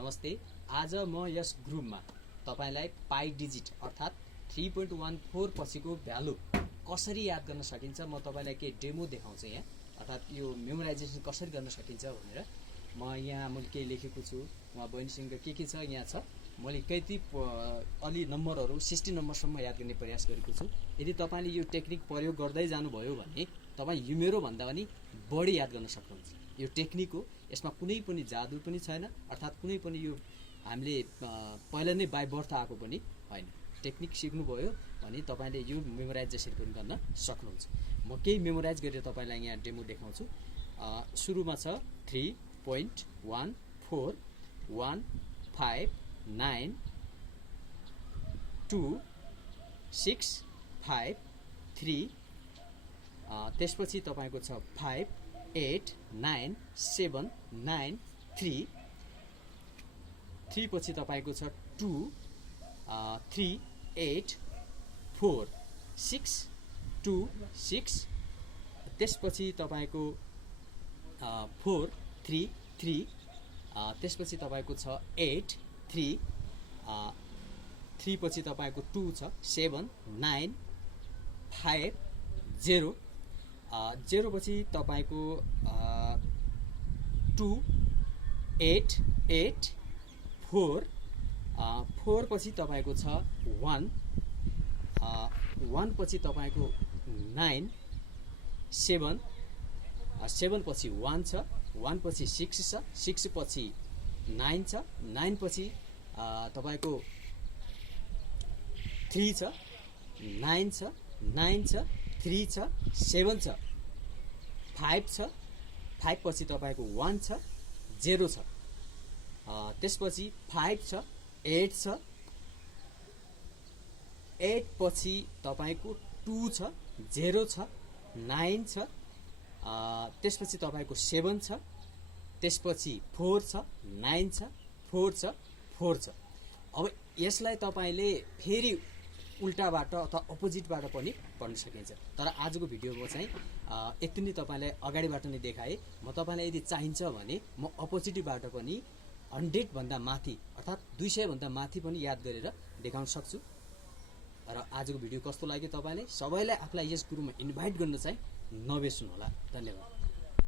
नमस्ते। आज म यस ग्रुपमा तपाईलाई पाई डिजिट अर्थात् 3.14 पछिको भ्यालु कसरी याद गर्न सकिन्छ म तपाईलाई के डेमो देखाउँछु यहाँ, अर्थात् यो मेमोराइजेसन कसरी गर्न सकिन्छ भनेर। म यहाँ मैले के लेखेको छु, उहाँ बहिनीसँग के छ यहाँ छ। मैले कति अलि नम्बरहरू 60 नम्बरसम्म याद गर्ने प्रयास गरेको छु। यदि तपाईले यो टेक्निक प्रयोग गर्दै जानुभयो भने तपाई युमेरो भन्दा पनि बढी याद गर्न सक्नुहुन्छ। यो टेक्निक हो, यसमा कुनै पनि जादु पनि छैन, अर्थात् कुनै पनि यो हामीले पहिला नै बाइ बर्थ आएको पनि हैन। टेक्निक सिक्नुभयो भने तपाईले यो मेमोराइजेसन पनि गर्न सक्नुहुन्छ। म केही मेमोराइज गरेर तपाईलाई यहाँ डेमो देखाउँछु। सुरुमा छ 3.14159265 त्यसपछि तपाईको छ 589793 3 पछि तपाईको छ 238426 त्यसपछि तपाईको 433 त्यसपछि तपाईको छ 83 3 पछि तपाईको 2 छ 7950 0 पछि तपाईको 2884 4 पछि तपाईको छ 1 1 पछि तपाईको 9 7 7 पछि 1 छ 1 पछि 6 छ 6 पछि 9 छ 9 पछि तपाईको 3 छ 9 छ 9 छ 3 छ 7 छ 5 छ 5 पछि तपाईको 1 छ 0 छ त्यसपछि 5 छ 8 छ 8 पछि तपाईको 2 छ 0 छ 9 छ त्यसपछि तपाईको 7 छ त्यसपछि 4 छ 9 छ 4 छ 4 छ। अब यसलाई तपाईले फेरि उल्टाबाट अथवा अपोजिटबाट पनि पढ्न सकिन्छ। तर आजको भिडियोमा चाहिँ यति नै तपाईलाई अगाडिबाट नै देखाए। म तपाईलाई यदि चाहिन्छ भने म अपोजिटबाट पनि 100 भन्दा माथि अर्थात् 200 भन्दा माथि पनि याद गरेर देखाउन सक्छु। र आजको भिडियो कस्तो लाग्यो तपाईलाई सबैलाई आफुलाई यस ग्रुपमा इन्भाइट गर्न चाहिँ नबिर्सनु होला। धन्यवाद।